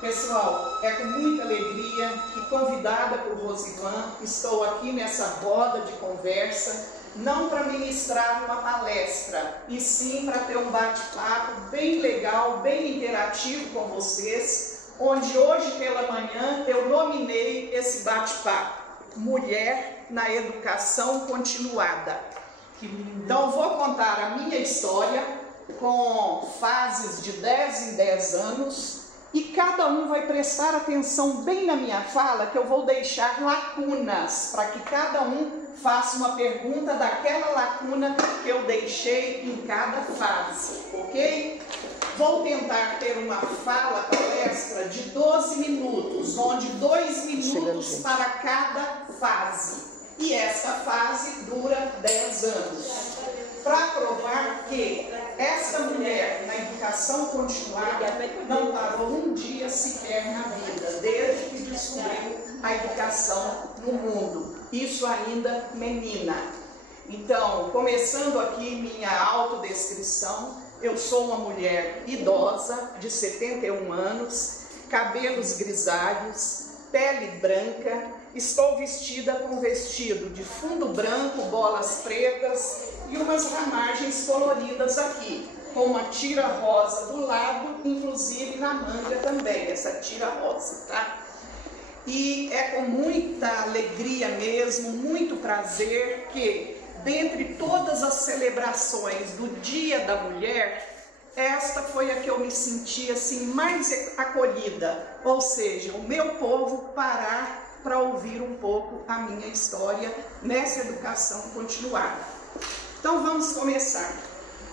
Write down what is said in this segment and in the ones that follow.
Pessoal, é com muita alegria que, convidada por Rosivan, estou aqui nessa roda de conversa, não para ministrar uma palestra, e sim para ter um bate-papo bem legal, bem interativo com vocês, onde hoje pela manhã eu nominei esse bate-papo, Mulher na Educação Continuada. Então vou contar a minha história com fases de 10 em 10 anos, e cada um vai prestar atenção bem na minha fala, que eu vou deixar lacunas, para que cada um faça uma pergunta daquela lacuna que eu deixei em cada fase, ok? Vou tentar ter uma palestra de 12 minutos, onde 2 minutos para cada fase. E essa fase dura 10 anos. Para provar que essa mulher na educação continuada não parou um dia sequer na vida, desde que descobriu a educação no mundo. Isso ainda menina. Então, começando aqui minha autodescrição, eu sou uma mulher idosa, de 71 anos, cabelos grisalhos, pele branca, estou vestida com um vestido de fundo branco, bolas pretas e umas ramagens coloridas aqui, com uma tira rosa do lado, inclusive na manga também, essa tira rosa, tá? E é com muita alegria mesmo, muito prazer que, dentre todas as celebrações do Dia da Mulher, esta foi a que eu me senti assim mais acolhida, ou seja, o meu povo parar para ouvir um pouco a minha história nessa educação continuada. Então vamos começar.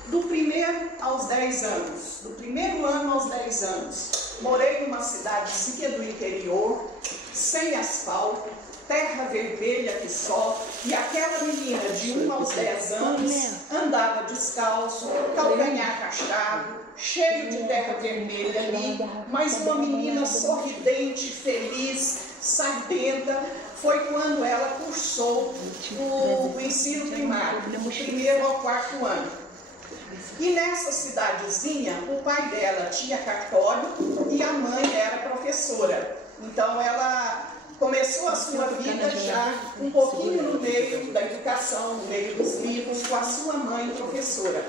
Do primeiro aos 10 anos, do primeiro ano aos 10 anos, morei numa cidadezinha do interior, sem asfalto, terra vermelha que só, e aquela menina de 1 aos 10 anos andava descalço, calcanhar rachado, cheio de terra vermelha ali, mas uma menina sorridente, feliz, sabenta. Foi quando ela cursou o ensino primário, do primeiro ao 4º ano. E nessa cidadezinha, o pai dela tinha cartório e a mãe era professora. Então ela começou a sua vida já um pouquinho no meio da educação, no meio dos livros, com a sua mãe professora.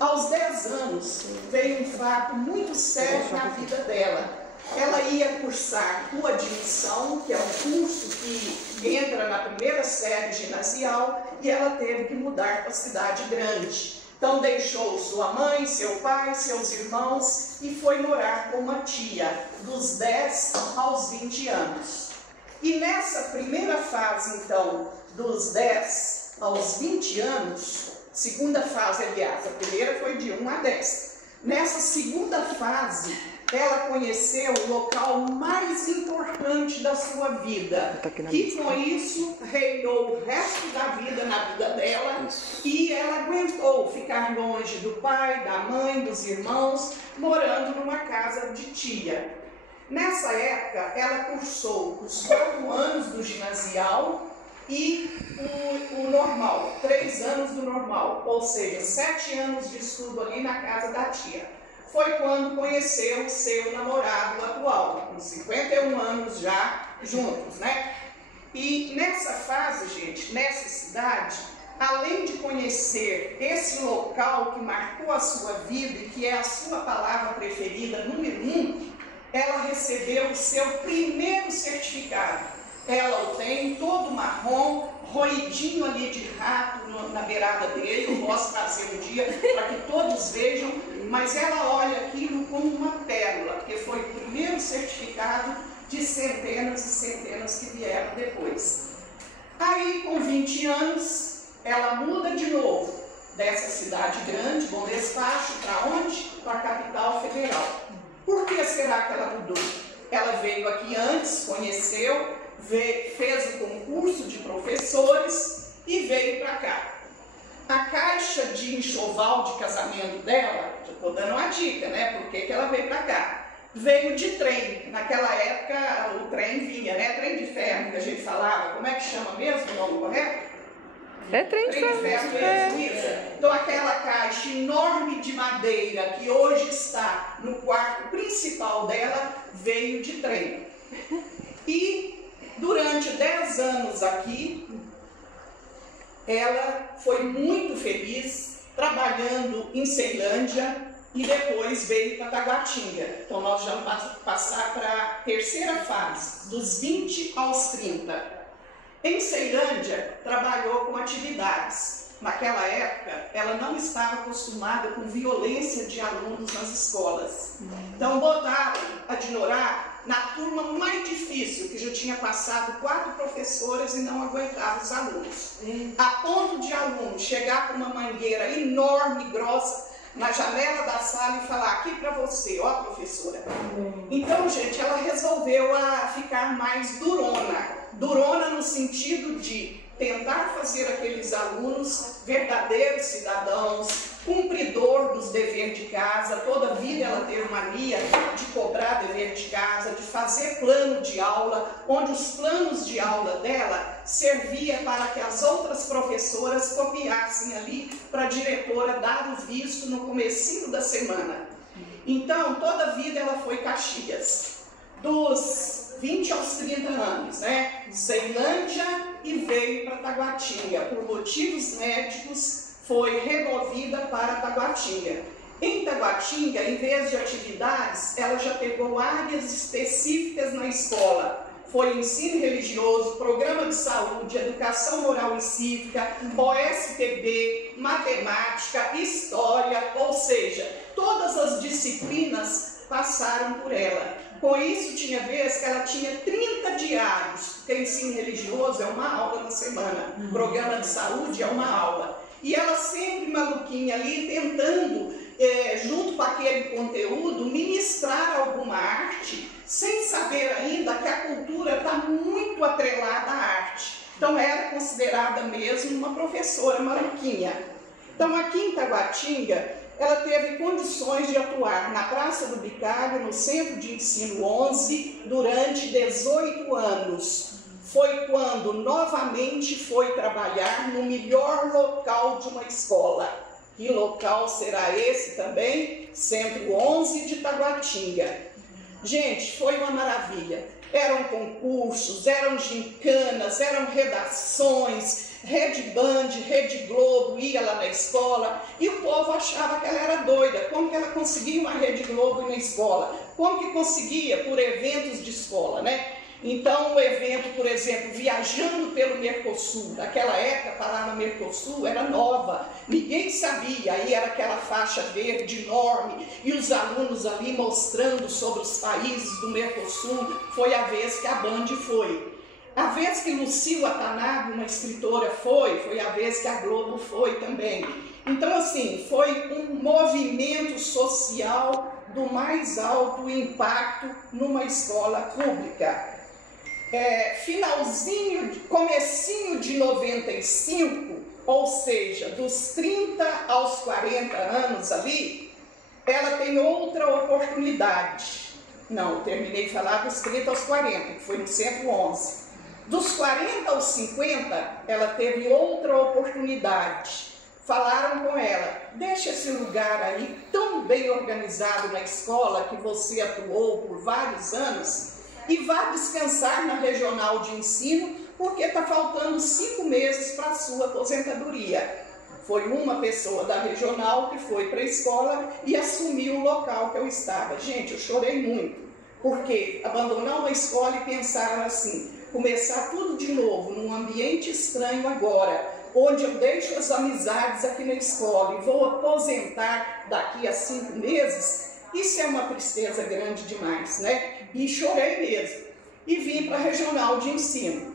Aos 10 anos, veio um fato muito sério na vida dela. Ela ia cursar coadmissão, que é um curso que entra na primeira série ginasial, e ela teve que mudar para a cidade grande. Então deixou sua mãe, seu pai, seus irmãos e foi morar com uma tia, dos 10 aos 20 anos. E nessa primeira fase, então, dos 10 aos 20 anos, segunda fase, aliás, a primeira foi de 1 a 10. Nessa segunda fase, ela conheceu o local mais importante da sua vida, que com isso reinou o resto da vida na vida dela, e ela aguentou ficar longe do pai, da mãe, dos irmãos, morando numa casa de tia. Nessa época, ela cursou os 4 anos do ginasial e o normal, 3 anos do normal, ou seja, 7 anos de estudo ali na casa da tia. Foi quando conheceu o seu namorado atual, com 51 anos já juntos, né? E nessa fase, gente, nessa cidade, além de conhecer esse local que marcou a sua vida e que é a sua palavra preferida, número 1, ela recebeu o seu primeiro certificado. Ela o tem todo marrom, roidinho ali de rato na beirada dele. Eu posso trazer um dia para que todos vejam, mas ela olha aquilo como uma pérola, porque foi o primeiro certificado de centenas e centenas que vieram depois. Aí, com 20 anos, ela muda de novo dessa cidade grande, Bom Despacho, para onde? Para a capital federal. Por que será que ela mudou? Ela veio aqui antes, conheceu, fez o concurso de professores e veio para cá. A caixa de enxoval de casamento dela, já estou dando uma dica, né? Por que ela veio para cá? Veio de trem. Naquela época o trem vinha, né? Trem de ferro que a gente falava. Como é que chama mesmo o nome correto? É trem de ferro mesmo, Isa. Então aquela caixa enorme de madeira que hoje está no quarto principal dela, veio de trem. E durante 10 anos aqui, ela foi muito feliz trabalhando em Ceilândia e depois veio para Taguatinga. Então nós já vamos passar para a terceira fase, dos 20 aos 30. Em Ceilândia, trabalhou com atividades. Naquela época, ela não estava acostumada com violência de alunos nas escolas. Então botaram a Dinorá na turma mais difícil, que já tinha passado 4 professoras e não aguentava os alunos. A ponto de aluno chegar com uma mangueira enorme, grossa, na janela da sala e falar: aqui para você, ó professora. Então, gente, ela resolveu ficar mais durona. Durona no sentido de tentar fazer aqueles alunos verdadeiros cidadãos, cumpridor dos deveres de casa. Toda vida ela teve mania de cobrar dever de casa, de fazer plano de aula, onde os planos de aula dela servia para que as outras professoras copiassem ali para a diretora dar o visto no comecinho da semana. Então, toda a vida ela foi Caxias, dos 20 aos 30 anos, né? Ceilândia, e veio para Taguatinga. Por motivos médicos, foi removida para Taguatinga. Em Taguatinga, em vez de atividades, ela já pegou áreas específicas na escola. Foi ensino religioso, programa de saúde, educação moral e cívica, OSPB, matemática, história, ou seja, todas as disciplinas passaram por ela. Com isso, tinha vez que ela tinha 30 diários, porque ensino religioso é uma aula na semana, programa de saúde é uma aula. E ela sempre maluquinha ali, tentando, junto com aquele conteúdo, ministrar alguma arte, sem saber ainda que a cultura está muito atrelada à arte. Então, era considerada mesmo uma professora maluquinha. Então, aqui em Taguatinga, ela teve condições de atuar na Praça do Bicalho, no Centro de Ensino 11, durante 18 anos. Foi quando novamente foi trabalhar no melhor local de uma escola. Que local será esse também? Centro 11 de Taguatinga. Gente, foi uma maravilha. Eram concursos, eram gincanas, eram redações, Rede Band, Rede Globo ia lá na escola e o povo achava que ela era doida. Como que ela conseguia uma Rede Globo na escola? Como que conseguia? Por eventos de escola, né? Então, o evento, por exemplo, viajando pelo Mercosul, naquela época a palavra Mercosul era nova, ninguém sabia, aí era aquela faixa verde enorme, e os alunos ali mostrando sobre os países do Mercosul. Foi a vez que a Band foi. A vez que Lucille Watanabe, uma escritora, foi a vez que a Globo foi também. Então, assim, foi um movimento social do mais alto impacto numa escola pública. Comecinho de 95, ou seja, dos 30 aos 40 anos ali, ela tem outra oportunidade. Não, terminei de falar dos 30 aos 40, que foi no Centro 11. Dos 40 aos 50, ela teve outra oportunidade. Falaram com ela: deixa esse lugar aí tão bem organizado na escola que você atuou por vários anos e vá descansar na regional de ensino, porque está faltando 5 meses para a sua aposentadoria. Foi uma pessoa da regional que foi para a escola e assumiu o local que eu estava. Gente, eu chorei muito, porque abandonar uma escola e pensaram assim: começar tudo de novo, num ambiente estranho agora, onde eu deixo as amizades aqui na escola e vou aposentar daqui a 5 meses, isso é uma tristeza grande demais, né? E chorei mesmo. E vim para a regional de ensino.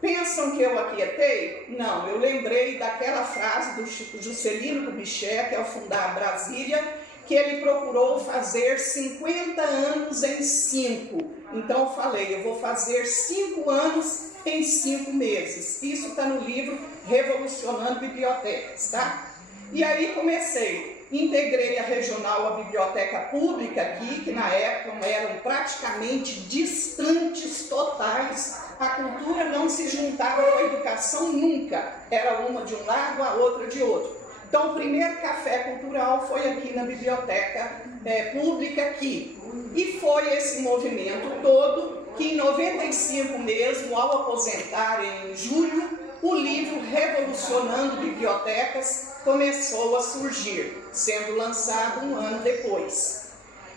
Pensam que eu aquietei? Não, eu lembrei daquela frase do Juscelino Kubitschek, ao fundar Brasília, que ele procurou fazer 50 anos em 5. Então eu falei: eu vou fazer 5 anos em 5 meses. Isso está no livro Revolucionando Bibliotecas, tá? E aí comecei. Integrei a regional, a biblioteca pública aqui, que na época eram praticamente distantes totais. A cultura não se juntava com a educação nunca. Era uma de um lado, a outra de outro. Então, o primeiro café cultural foi aqui na biblioteca pública aqui. E foi esse movimento todo que em 95 mesmo, ao aposentar em julho, o livro Revolucionando Bibliotecas começou a surgir, sendo lançado um ano depois.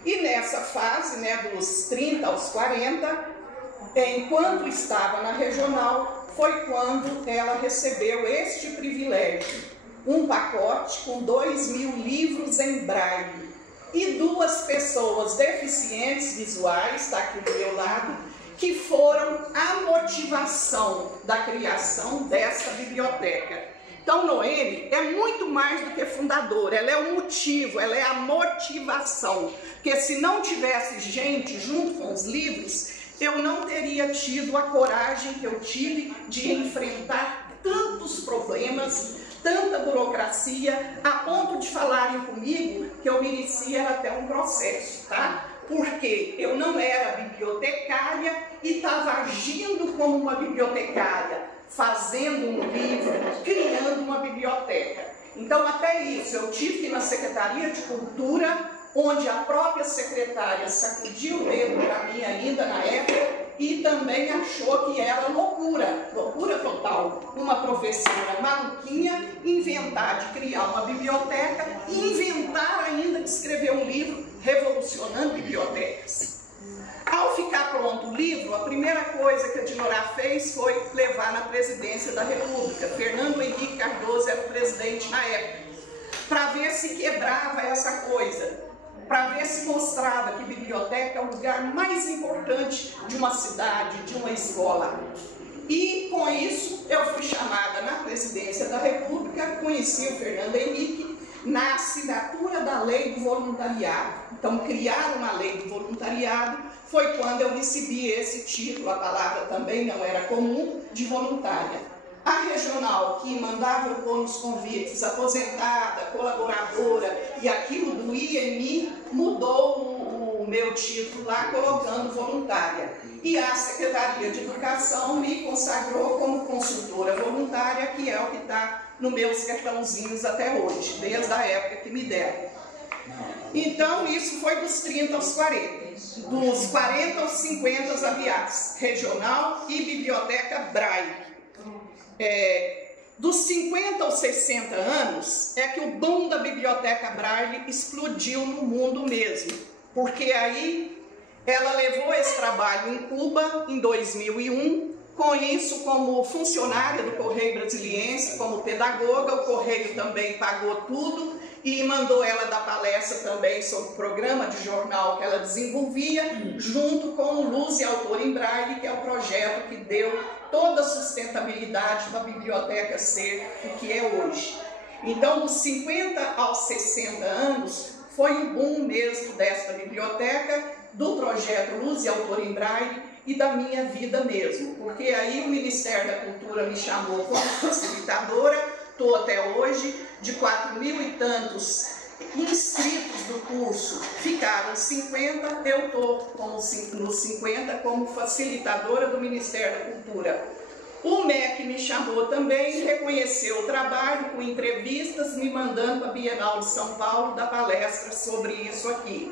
E nessa fase, né, dos 30 aos 40, enquanto estava na regional, foi quando ela recebeu este privilégio, um pacote com 2.000 livros em braille e 2 pessoas deficientes visuais, está aqui do meu lado, que foram a motivação da criação dessa biblioteca. Então, Noemi é muito mais do que fundadora, ela é o motivo, ela é a motivação, porque se não tivesse gente junto com os livros, eu não teria tido a coragem que eu tive de enfrentar tantos problemas, tanta burocracia, a ponto de falarem comigo que eu merecia até um processo, tá? Porque eu não era bibliotecária e estava agindo como uma bibliotecária, fazendo um livro, criando uma biblioteca. Então, até isso, eu tive que ir na Secretaria de Cultura, onde a própria secretária sacudiu o dedo para mim ainda na época e também achou que era loucura total, uma professora maluquinha inventar de criar uma biblioteca e inventar ainda de escrever um livro revolucionando bibliotecas. Ao ficar pronto o livro, a primeira coisa que a Dinorá fez foi levar na presidência da República. Fernando Henrique Cardoso era o presidente na época, para ver se quebrava essa coisa, para ver se mostrava que biblioteca é o lugar mais importante de uma cidade, de uma escola. E com isso eu fui chamada na presidência da República, conheci o Fernando Henrique na assinatura da lei do voluntariado. Então, criar uma lei do voluntariado foi quando eu recebi esse título, a palavra também não era comum, de voluntária. A regional, que mandava eu pôr nos convites aposentada, colaboradora, e aquilo doía em mim, mudou o meu título lá, colocando voluntária. E a Secretaria de Educação me consagrou como consultora voluntária, que é o que está nos meus cartãozinhos até hoje, desde a época que me deram. Então, isso foi dos 30 aos 40. Dos 40 aos 50, aliás, regional e biblioteca Braille. Dos 50 aos 60 anos é que o boom da biblioteca Braille explodiu no mundo mesmo, porque aí ela levou esse trabalho em Cuba em 2001, com isso como funcionária do Correio Brasiliense, como pedagoga, o Correio também pagou tudo e mandou ela dar palestra também sobre o programa de jornal que ela desenvolvia, junto com o Luz e Autor em Braille, que é o projeto que deu toda a sustentabilidade da biblioteca ser o que é hoje. Então, dos 50 aos 60 anos, foi o boom mesmo desta biblioteca, do projeto Luz e Autor em Braille e da minha vida mesmo, porque aí o Ministério da Cultura me chamou como facilitadora, estou até hoje, de 4.000 e tantos inscritos do curso, ficaram 50, eu estou nos 50 como facilitadora do Ministério da Cultura. O MEC me chamou também, reconheceu o trabalho com entrevistas, me mandando para a Bienal de São Paulo dar palestra sobre isso aqui.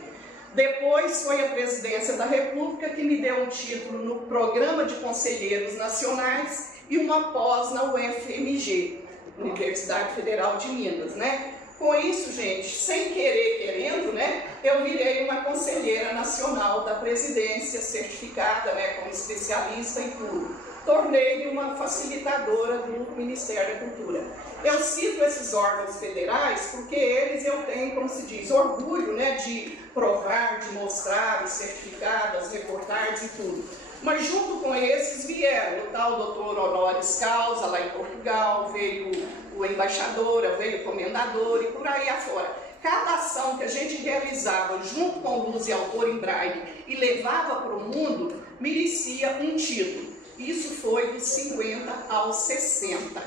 Depois foi a Presidência da República que me deu um título no Programa de Conselheiros Nacionais e uma pós na UFMG, Universidade Federal de Minas, né? Com isso, gente, sem querer, querendo, né, eu virei uma conselheira nacional da presidência, certificada, né, como especialista em tudo. Tornei-me uma facilitadora do Ministério da Cultura. Eu cito esses órgãos federais porque eles eu tenho, como se diz, orgulho, né, de provar, de mostrar os certificados, as reportagens e tudo. Mas junto com esses vieram o tal doutor honoris causa lá em Portugal, veio o embaixador, veio o comendador e por aí afora. Cada ação que a gente realizava junto com o Luz e Autor em Braille e levava para o mundo, merecia um título. Isso foi dos 50 aos 60.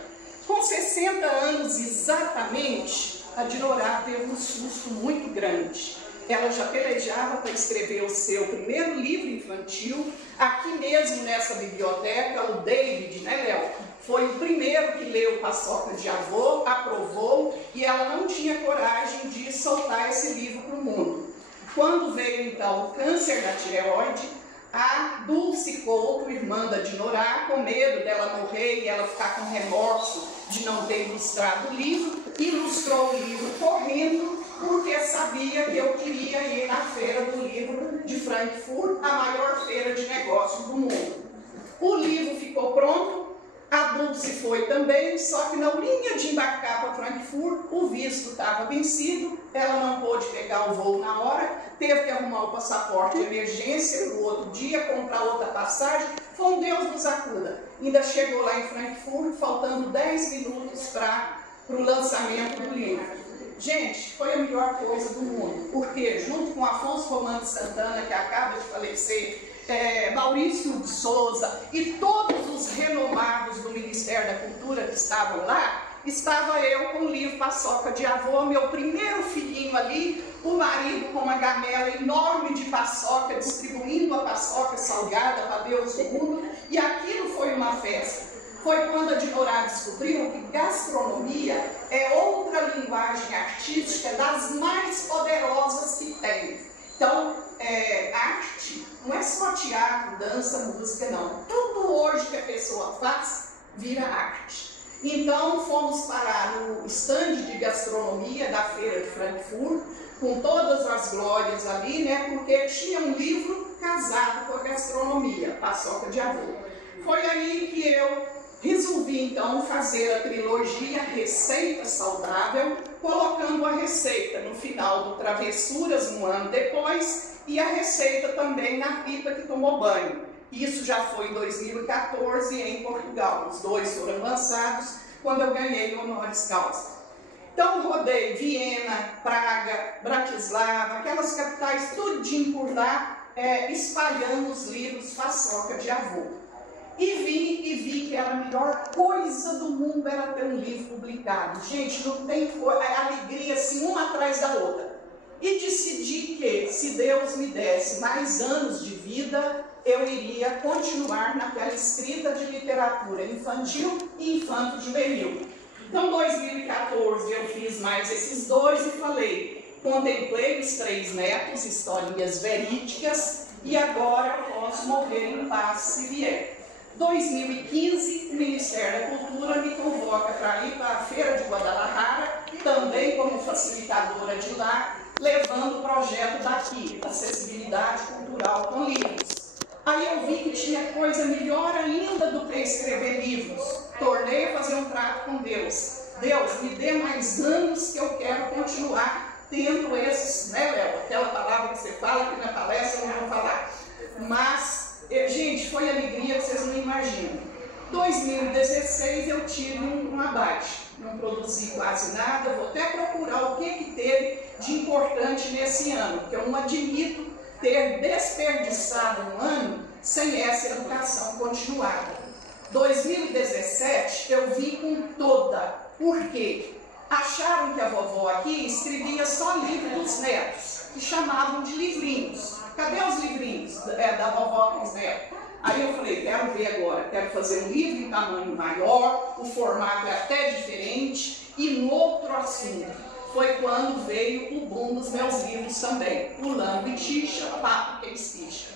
Com 60 anos exatamente, a Dinorá teve um susto muito grande. Ela já pelejava para escrever o seu primeiro livro infantil. Aqui mesmo nessa biblioteca, o David, né, Léo, foi o primeiro que leu Paçoca de Avô, aprovou, e ela não tinha coragem de soltar esse livro para o mundo. Quando veio então o câncer na tireoide, a Dulce Couto, irmã da Dinorá, com medo dela morrer e ela ficar com remorso de não ter ilustrado o livro, ilustrou o livro correndo, porque sabia que eu queria ir na feira do livro de Frankfurt, a maior feira de negócios do mundo. O livro ficou pronto, a Dulce foi também, só que na linha de embarcar para Frankfurt, o visto estava vencido, ela não pôde pegar o voo na hora, teve que arrumar o passaporte de emergência no outro dia, comprar outra passagem, foi um Deus nos acuda. Ainda chegou lá em Frankfurt, faltando 10 minutos para o lançamento do livro. Gente, foi a melhor coisa do mundo, porque junto com Afonso Romano Santana, que acaba de falecer, Maurício de Souza e todos os renomados do Ministério da Cultura que estavam lá, estava eu com o livro Paçoca de Avô, meu primeiro filhinho ali, o marido com uma gamela enorme de paçoca, distribuindo a paçoca salgada para Deus do mundo, e aquilo foi uma festa. Foi quando a Dinorá descobriu que gastronomia é outra linguagem artística das mais poderosas que tem. Então, arte não é só teatro, dança, música, não. Tudo hoje que a pessoa faz vira arte. Então, fomos parar no estande de gastronomia da feira de Frankfurt, com todas as glórias ali, né? Porque tinha um livro casado com a gastronomia, Paçoca de Avô. Foi aí que eu resolvi, então, fazer a trilogia Receita Saudável, colocando a receita no final do Travessuras, um ano depois, e a receita também na pipa que tomou banho. Isso já foi em 2014 em Portugal. Os dois foram lançados quando eu ganhei o honoris causa. Então, rodei Viena, Praga, Bratislava, aquelas capitais, tudinho por lá, espalhando os livros Paçoca de Avô. E vi que era a melhor coisa do mundo era ter um livro publicado. Gente, não tem alegria assim, uma atrás da outra. E decidi que, se Deus me desse mais anos de vida, eu iria continuar naquela escrita de literatura infantil e infanto-juvenil. Então, em 2014, eu fiz mais esses dois e falei, contemplei os 3 netos, historinhas verídicas, e agora eu posso morrer em paz se vier. 2015, o Ministério da Cultura me convoca para ir para a Feira de Guadalajara, também como facilitadora de lá, levando o projeto daqui, acessibilidade cultural com livros. Aí eu vi que tinha coisa melhor ainda do que escrever livros. Tornei a fazer um trato com Deus. Deus, me dê mais anos que eu quero continuar tendo esses, né, Léo? Aquela palavra que você fala, que na palestra eu não vou falar. Mas, gente, foi alegria que vocês não imaginam. 2016 eu tive um abate. Não produzi quase nada, vou até procurar o que teve de importante nesse ano, porque eu não admito ter desperdiçado um ano sem essa educação continuada. 2017 eu vim com toda, por quê? Acharam que a vovó aqui escrevia só livro dos netos, que chamavam de livrinhos. Cadê os livrinhos da vovó com os netos? Aí eu falei, quero ver agora, quero fazer um livro em tamanho maior, o formato é até diferente, e no outro assunto. Foi quando veio o boom dos meus livros também, o Lambo e Ticha, Papo que Esticha.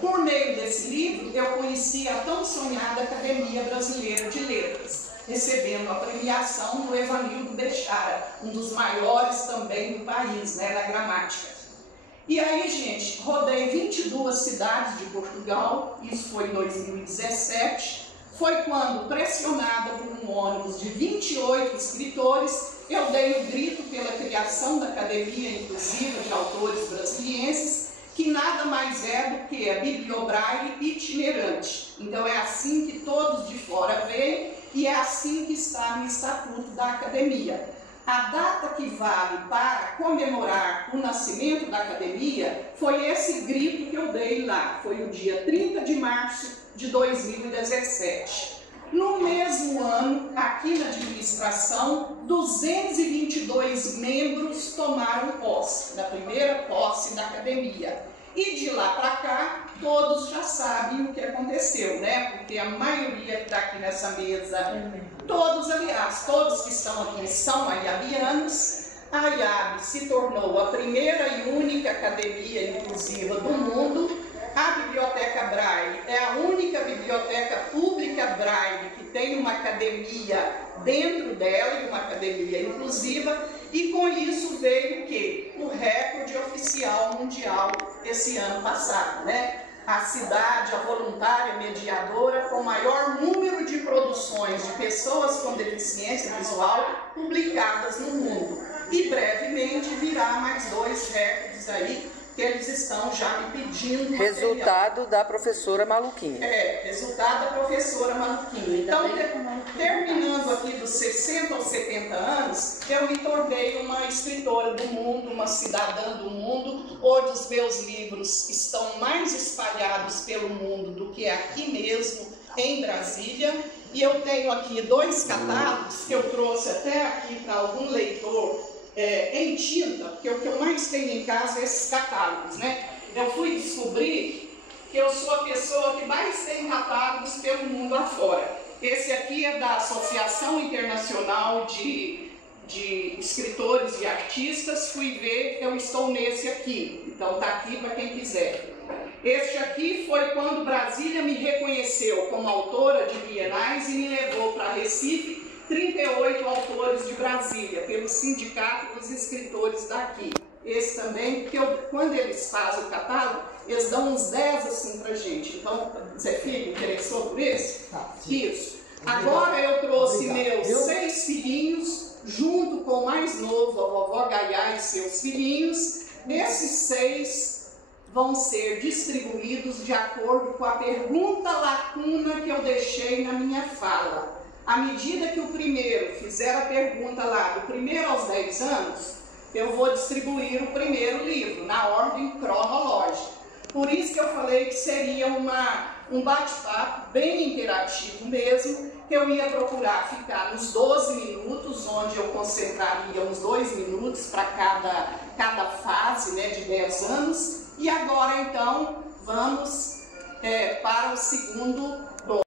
Por meio desse livro, eu conheci a tão sonhada Academia Brasileira de Letras, recebendo a premiação do Evanildo Bechara, um dos maiores também do país, né, na gramática. E aí, gente, rodei 22 cidades de Portugal, isso foi em 2017, foi quando, pressionada por um ônibus de 28 escritores, eu dei o grito pela criação da Academia Inclusiva de Autores Brasilienses, que nada mais é do que a bibliobraille itinerante. Então é assim que todos de fora veem e é assim que está no Estatuto da Academia. A data que vale para comemorar o nascimento da Academia foi esse grito que eu dei lá, foi o dia 30 de março de 2017. No mesmo ano, aqui na administração, 222 membros tomaram posse, da primeira posse da Academia. E de lá para cá, todos já sabem o que aconteceu, né? Porque a maioria que está aqui nessa mesa, todos, aliás, todos que estão aqui são mariabianos, A IAB se tornou a primeira e única academia inclusiva do mundo. A Biblioteca Braille é a única biblioteca pública Braille que tem uma academia dentro dela, uma academia inclusiva, e com isso veio o quê? O recorde oficial mundial esse ano passado, né? A cidade, a voluntária mediadora com maior número de produções de pessoas com deficiência visual publicadas no mundo. E brevemente virá mais 2 recordes aí que eles estão já me pedindo. Resultado da professora Maluquinha. Resultado da professora Maluquinha. Então, terminando aqui dos 60 aos 70 anos, eu me tornei uma escritora do mundo, uma cidadã do mundo. Hoje os meus livros estão mais espalhados pelo mundo do que aqui mesmo, em Brasília. E eu tenho aqui 2 catálogos que eu trouxe até aqui para algum leitor em tinta, porque o que eu mais tenho em casa é esses catálogos, né? Eu fui descobrir que eu sou a pessoa que mais tem catálogos pelo mundo afora. Esse aqui é da Associação Internacional de Escritores e Artistas. Fui ver, eu estou nesse aqui, então tá aqui para quem quiser. Este aqui foi quando Brasília me reconheceu como autora de bienais e me levou para Recife 38 autores de Brasília, pelo Sindicato dos Escritores daqui. Esse também, porque quando eles fazem o catálogo, eles dão uns 10 assim pra gente. Então, Zé Filho, interessou por esse? Isso. Agora eu trouxe meus 6 filhinhos, junto com o mais novo, a vovó Gaiá e seus filhinhos. Esses 6 vão ser distribuídos de acordo com a pergunta lacuna que eu deixei na minha fala. À medida que o primeiro fizer a pergunta lá, do 1º aos 10 anos, eu vou distribuir o primeiro livro, na ordem cronológica. Por isso que eu falei que seria um bate-papo bem interativo mesmo, que eu ia procurar ficar nos 12 minutos, onde eu concentraria uns 2 minutos para cada fase, né, de 10 anos. E agora, então, vamos para o segundo bloco.